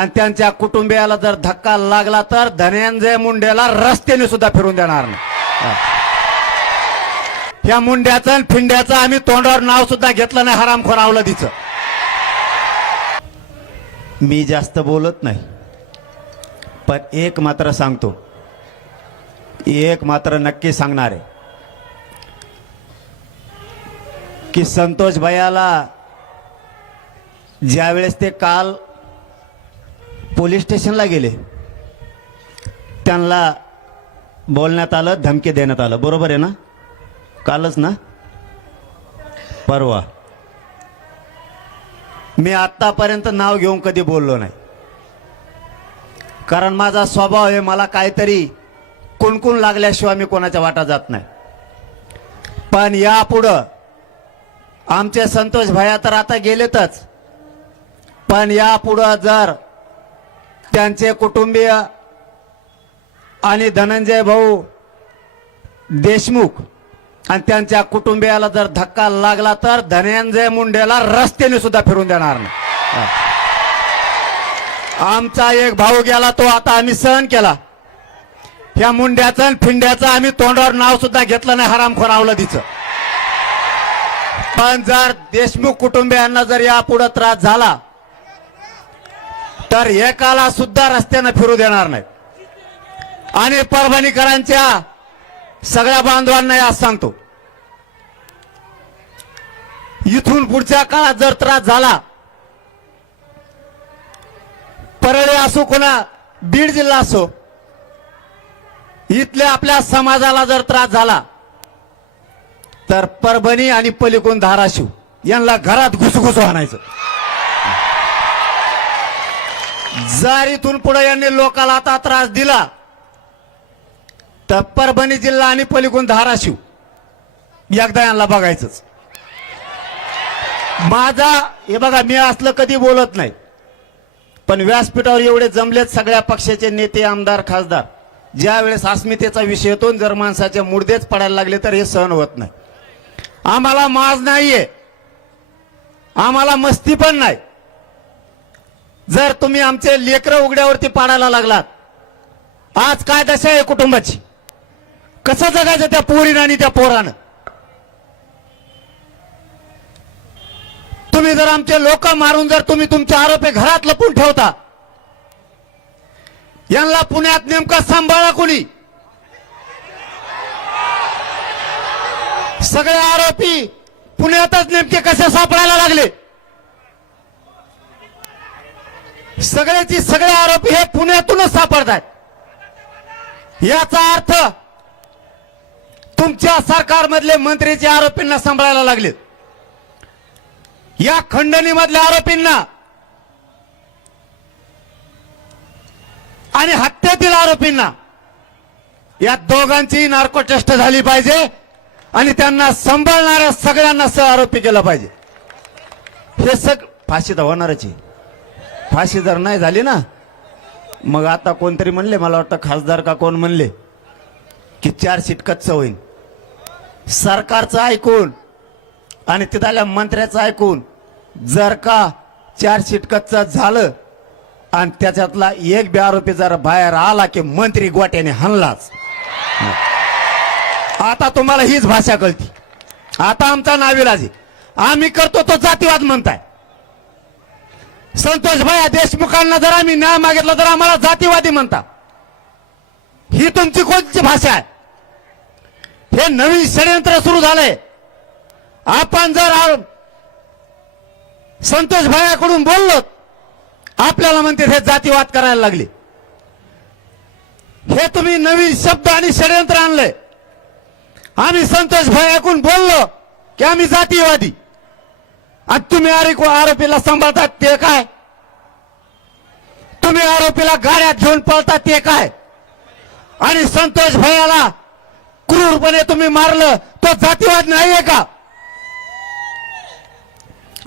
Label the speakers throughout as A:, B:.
A: आणि त्यांच्या कुटुंबियाला जर धक्का लागला तर धनंजय मुंडेला रस्त्याने सुद्धा फिरून देणार नाही या मुंड्याचं आणि फिंड्याचं आम्ही तोंडावर नाव सुद्धा घेतलं नाही हरामखोर आवलदीचं
B: मी जास्त बोलत नाही पण एक मात्र सांगतो एक मात्र नक्की सांगणार आहे की संतोष भयाला ज्यावेळेस ते काल पोलीस स्टेशनला गेले त्यांना बोलण्यात आलं धमकी देण्यात आलं बरोबर आहे ना कालच ना परवा मी आत्तापर्यंत नाव घेऊन कधी बोललो नाही कारण माझा स्वभाव आहे मला काहीतरी कुणकुण लागल्याशिवाय मी कोणाच्या वाटा जात नाही पण यापुढं आमचे संतोष भैया तर आता गेलेतच पण यापुढं जर त्यांचे कुटुंबीय आणि धनंजय भाऊ देशमुख आणि त्यांच्या कुटुंबियाला जर धक्का लागला तर धनंजय मुंडेला रस्त्याने सुद्धा फिरून देणार नाही आमचा एक भाऊ गेला तो आता आम्ही सहन केला ह्या मुंड्याचं आणि फिंड्याचं आम्ही तोंडावर नाव सुद्धा घेतलं नाही हरामखोर आवलदीचं पण जर देशमुख कुटुंबियांना जर यापुढे त्रास झाला तर एकाला सुद्धा रस्त्यानं फिरू देणार नाही आणि परभणीकरांच्या सगळ्या बांधवांना आज सांगतो इथून पुढच्या काळात जर त्रास झाला परळे असो कोणा बीड जिल्हा असो इथल्या आपल्या समाजाला जर त्रास झाला तर परभणी आणि पलिकोण धाराशिव यांना घरात घुसघुस आणायचं जारीतून पुढे यांनी लोकाला आता त्रास दिला तर परभणी जिल्हा आणि पलीकून धाराशिव एकदा यांना बघायचंच माझा हे बघा मी असलं कधी बोलत नाही पण व्यासपीठावर एवढे जमलेत सगळ्या पक्षाचे नेते आमदार खासदार ज्या वेळेस अस्मितेचा विषय येतो जर माणसाच्या मुर्देच पडायला लागले तर हे सहन होत नाही आम्हाला माज नाहीये आम्हाला मस्ती पण नाही जर तुम्ही आमचे लेकरं उघड्यावरती पाडायला लागलात आज काय दशा आहे कुटुंबाची कसं जगायचं त्या पोरीनं आणि त्या पोरानं तुम्ही जर आमचे लोक मारून जर तुम्ही तुमचे आरोपी घरात लपून ठेवता यांना पुण्यात नेमका सांभाळा कोणी सगळे आरोपी पुण्यातच नेमके कसे सापडायला लागले सगळ्याचे सगळे आरोपी हे पुण्यातूनच आहेत याचा अर्थ तुमच्या सरकारमधले मंत्रीचे आरोपींना सांभाळायला लागले या खंडणीमधल्या आरोपींना आणि हत्येतील आरोपींना या दोघांची नार्कोटेस्ट झाली पाहिजे आणि त्यांना सांभाळणाऱ्या सगळ्यांना सह आरोपी केला पाहिजे हे सग फाशी होणारच फाशी जर नाही झाली ना मग आता कोणतरी म्हणले मला वाटतं खासदार का कोण म्हणले की चार सीट कच्च होईल सरकारचं ऐकून आणि तिथल्या मंत्र्याचं ऐकून जर का चार सीट कच्च झालं आणि त्याच्यातला एक बी आरोपी जर बाहेर आला की मंत्री गोट्याने हल्लाच आता तुम्हाला हीच भाषा कळती आता आमचा नाविलाजी आम्ही करतो तो जातीवाद म्हणताय संतोष भाई देशमुखांना जर आम्ही न्याय मागितला तर आम्हाला जातीवादी म्हणता ही तुमची कोणती भाषा आहे हे नवीन षडयंत्र सुरू झालंय आपण जर संतोष भायाकडून बोललो आपल्याला म्हणते हे जातीवाद करायला लागले हे तुम्ही नवीन शब्द आणि षडयंत्र आणलंय आम्ही संतोष भायाकडून बोललो की आम्ही जातीवादी आणि तुम्ही अरे आरोपीला सांभाळतात ते काय तुम्ही आरोपीला गाड्यात घेऊन पळतात ते काय आणि संतोष भैयाला क्रूरपणे तुम्ही मारलं तो जातीवाद नाहीये का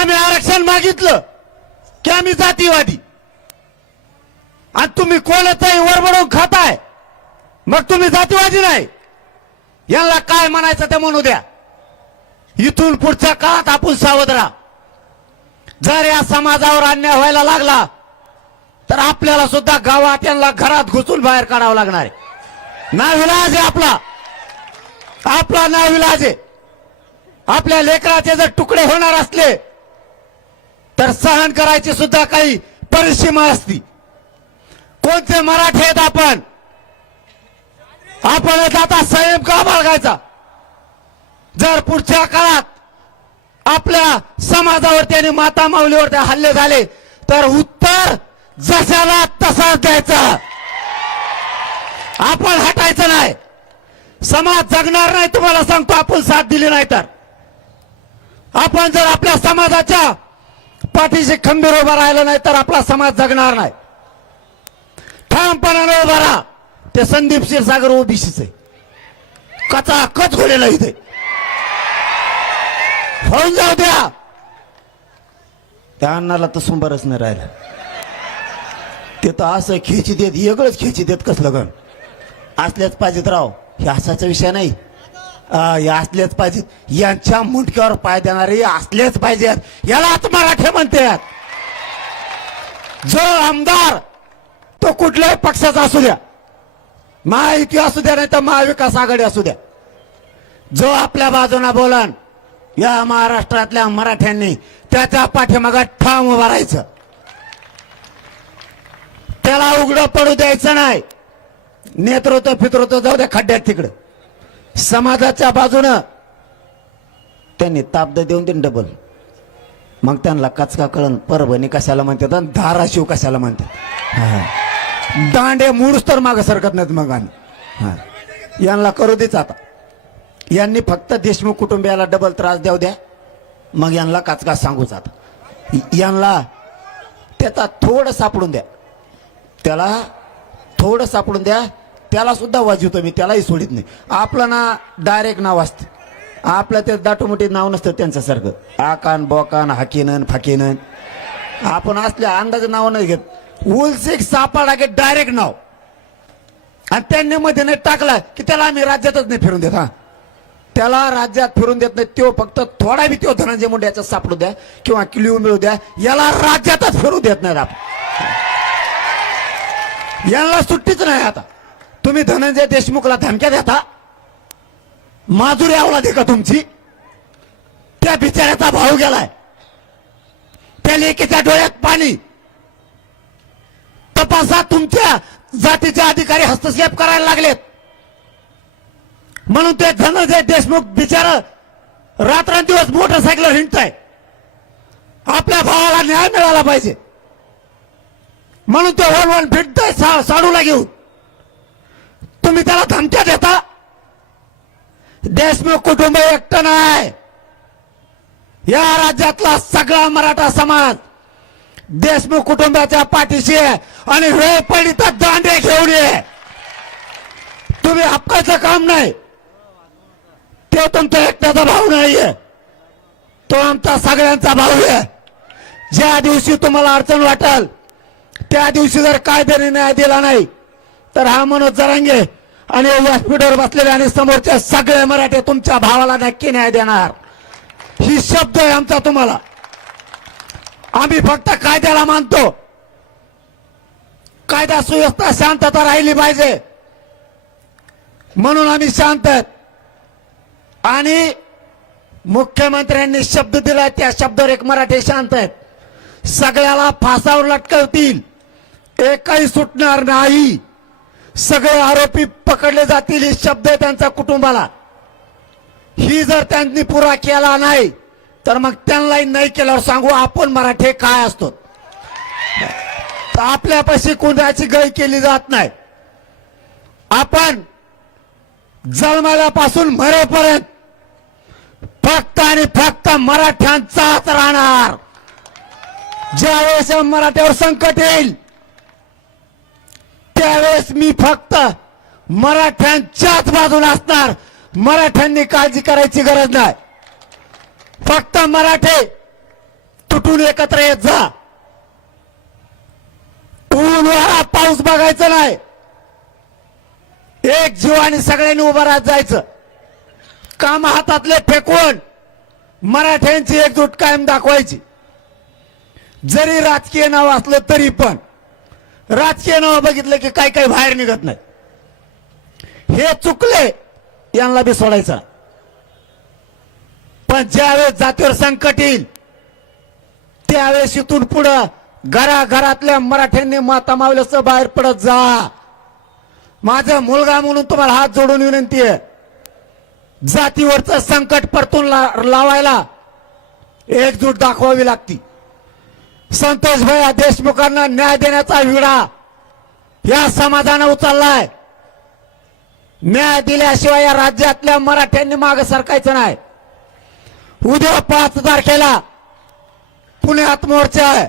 B: आम्ही आरक्षण मागितलं की आम्ही जातीवादी आणि तुम्ही कोणाचाही वरबडून खाताय मग तुम्ही जातीवादी नाही यांना काय म्हणायचं ते म्हणू द्या इथून पुढच्या काळात आपण सावधरा जर या समाजावर अन्याय व्हायला लागला तर आपल्याला सुद्धा गावात यांना घरात घुसून बाहेर काढावं लागणार आहे नाविलाज आहे आपला आपला नाविलाज आहे आपल्या लेकराचे जर तुकडे होणार असले तर सहन करायची सुद्धा काही परिसीमा असती कोणते मराठी आहेत आपण आपण आता संयम का बाळगायचा जर पुढच्या काळात आपल्या समाजावरती आणि माता माऊलीवरती हल्ले झाले तर उत्तर जशाला तसाच द्यायचा आपण हटायचं नाही समाज जगणार नाही तुम्हाला सांगतो आपण साथ दिली नाही तर आपण जर आपल्या समाजाच्या पाठीशी खंबीर उभा राहिला नाही तर आपला समाज जगणार नाही ठामपणाने उभा राहा ते संदीप क्षीरसागर ओबीसीचे कचा कच घोडेला इथे होऊन जाऊ द्या त्या अण्णाला तर सुंबरच नाही राहिलं ते तर असं खेची देत एकच खेची देत कसलं गण असल्याच पाहिजेत राव हे असाचा विषय नाही हे पाहिजेत यांच्या मुंडक्यावर पाय देणारे असलेच पाहिजेत यालाच मराठे म्हणतात जो आमदार तो कुठल्याही पक्षाचा असू द्या महायुती असू द्या नाही तर महाविकास आघाडी असू द्या जो आपल्या बाजूना बोलान या महाराष्ट्रातल्या मराठ्यांनी त्याच्या पाठीमागात ठाम उभारायचं त्याला उघडं पडू द्यायचं नाही नेतृत्व फितृत्व जाऊ द्या खड्ड्यात तिकडं समाजाच्या बाजूनं त्यांनी ताबद देऊन देईन डबल मग त्यांना कचका कळण परभणी कशाला म्हणतात आणि धाराशिव कशाला म्हणतात दांडे मूडच तर माग सरकत नाहीत मग आणि यांना करू देच आता यांनी फक्त देशमुख कुटुंबियाला डबल त्रास देऊ द्या मग यांना काचकाच सांगू जात यांना त्याचा थोडं सापडून द्या त्याला थोडं सापडून द्या त्याला सुद्धा वाजवतो मी त्यालाही सोडित नाही आपलं ना डायरेक्ट नाव असतं आपलं ते दाटोमोटी नाव नसतं त्यांच्यासारखं आकान बोकान हाकिनन फाकिनन आपण असल्या अंदाज नाव नाही घेत उलसेक सापाडा डायरेक्ट नाव आणि त्यांनी मध्ये नाही टाकला की त्याला आम्ही राज्यातच नाही फिरून देत हा त्याला राज्यात फिरून देत नाही तो फक्त थोडा बी तो धनंजय मुंडे याचा सापडू द्या किंवा किलिव मिळू द्या याला राज्यातच फिरू देत नाही आपण याला सुट्टीच नाही आता तुम्ही धनंजय देशमुखला धमक्या देता माजुरी आवला का तुमची त्या बिचाऱ्याचा भाऊ गेलाय त्या लेकीच्या डोळ्यात पाणी तपासा तुमच्या जातीचे अधिकारी हस्तक्षेप करायला लागलेत म्हणून ते धनंजय देशमुख रात्र रात्रंदिवस मोटरसायकल हिंडताय आपल्या भावाला न्याय मिळाला पाहिजे म्हणून ते वन वन भेटत साडूला घेऊन तुम्ही त्याला धमक्या देता देशमुख कुटुंब एकट नाही या राज्यातला सगळा मराठा समाज देशमुख कुटुंबाच्या पाठीशी आहे आणि वेळ पडली तर दांडे घेऊन ये तुम्ही हक्काचं काम नाही तो तुमचा एकट्याचा भाऊ नाहीये तो आमचा सगळ्यांचा भाऊ आहे ज्या दिवशी तुम्हाला अडचण वाटेल त्या दिवशी जर कायद्याने न्याय दिला नाही तर हा मनोज जरांगे आणि व्यासपीठावर बसलेले आणि समोरच्या सगळे मराठे तुमच्या भावाला नक्की न्याय देणार ही शब्द आहे आमचा तुम्हाला आम्ही फक्त कायद्याला मानतो कायदा सुव्यवस्था शांतता राहिली पाहिजे म्हणून आम्ही शांत आहेत आणि मुख्यमंत्र्यांनी शब्द दिला त्या शब्दावर एक मराठी शांत आहेत सगळ्याला फासावर लटकवतील एकही सुटणार नाही सगळे आरोपी पकडले जातील हे शब्द त्यांचा कुटुंबाला ही जर त्यांनी पुरा केला नाही तर मग त्यांनाही नाही केल्यावर सांगू आपण मराठी काय असतो आपल्यापाशी कुणाची गय केली जात नाही आपण पासून मरेपर्यंत फक्त आणि फक्त मराठ्यांचाच राहणार ज्यावेळेस मराठ्यावर संकट येईल त्यावेळेस मी फक्त मराठ्यांच्याच बाजून असणार मराठ्यांनी काळजी करायची गरज नाही फक्त मराठे तुटून एकत्र येत जा ऊन वारा पाऊस बघायचं नाही एक जीवाने सगळ्यांनी उभं राहत जायचं काम हातातले फेकून मराठ्यांची एकजूट कायम दाखवायची जरी राजकीय नाव असलं तरी पण राजकीय नाव बघितलं की काय काय बाहेर निघत नाही हे चुकले यांना बी सोडायचा पण ज्यावेळेस जातीवर संकट येईल त्यावेळेस इथून पुढं घराघरातल्या मराठ्यांनी माता मावल्याचं बाहेर पडत जा माझा मुलगा म्हणून तुम्हाला हात जोडून विनंती आहे जातीवरचं संकट परतून लावायला एकजूट दाखवावी लागती संतोष या देशमुखांना न्याय देण्याचा विडा या समाजानं उचललाय न्याय दिल्याशिवाय या राज्यातल्या मराठ्यांनी माग सरकायचं नाही उद्या पाच तारखेला पुण्यात मोर्चा आहे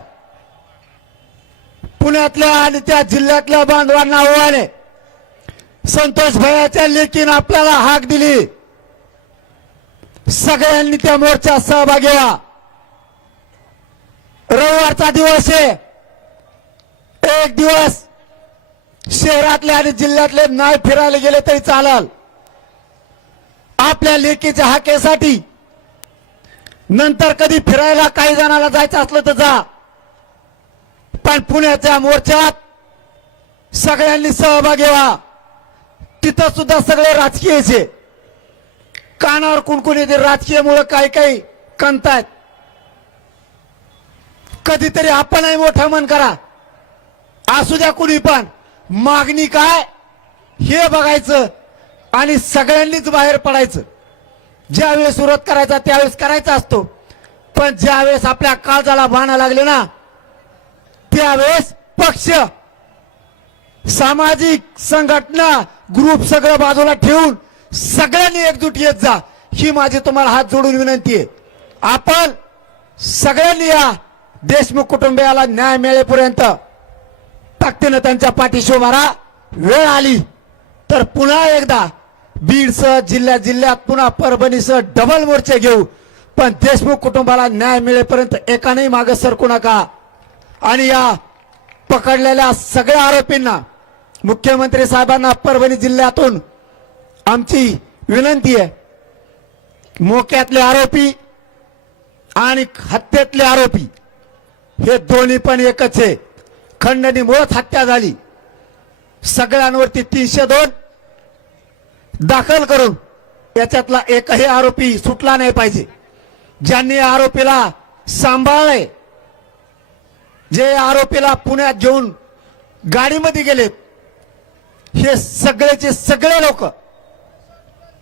B: पुण्यातल्या आणि त्या जिल्ह्यातल्या बांधवांना आव्हाने संतोष भयाच्या लेखीन आपल्याला हाक दिली सगळ्यांनी त्या मोर्चात सहभाग घ्या रविवारचा दिवस आहे एक दिवस शहरातले आणि जिल्ह्यातले नाय फिरायला गेले तरी चालाल आपल्या लेकीच्या हाकेसाठी नंतर कधी फिरायला काही जणांना जायचं असलं तर जा पण पुण्याच्या मोर्चात सगळ्यांनी सहभाग व्हा तिथं सुद्धा सगळे राजकीय कानावर कुणकुण येते मुळे काही काही कणतायत कधीतरी आपणही मोठा मन करा असू द्या कुणी पण मागणी काय हे बघायचं आणि सगळ्यांनीच बाहेर पडायचं ज्यावेळेस विरोध करायचा त्यावेळेस करायचा असतो पण ज्यावेळेस आपल्या काळजाला बाणा लागले ना त्यावेळेस पक्ष सामाजिक संघटना ग्रुप सगळं बाजूला ठेवून सगळ्यांनी एकजूट येत जा ही माझी तुम्हाला हात जोडून विनंती आहे आपण सगळ्यांनी या देशमुख कुटुंबियाला न्याय मिळेपर्यंत ताकदीनं त्यांच्या पाठीशी उभारा वेळ आली तर पुन्हा एकदा बीडसह जिल्ह्या जिल्ह्यात पुन्हा परभणीसह डबल मोर्चे घेऊ पण देशमुख कुटुंबाला न्याय मिळेपर्यंत एकानेही मागे सरकू नका आणि या पकडलेल्या सगळ्या आरोपींना मुख्यमंत्री साहेबांना परभणी जिल्ह्यातून आमची विनंती आहे मोक्यातले आरोपी आणि हत्येतले आरोपी हे दोन्ही पण एकच आहे खंडणीमुळेच हत्या झाली सगळ्यांवरती तीनशे दोन दाखल करून याच्यातला एकही आरोपी सुटला नाही पाहिजे ज्यांनी आरोपीला सांभाळले जे आरोपीला पुण्यात घेऊन गाडीमध्ये गेलेत हे सगळेचे सगळे लोक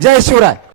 B: जय शिवराय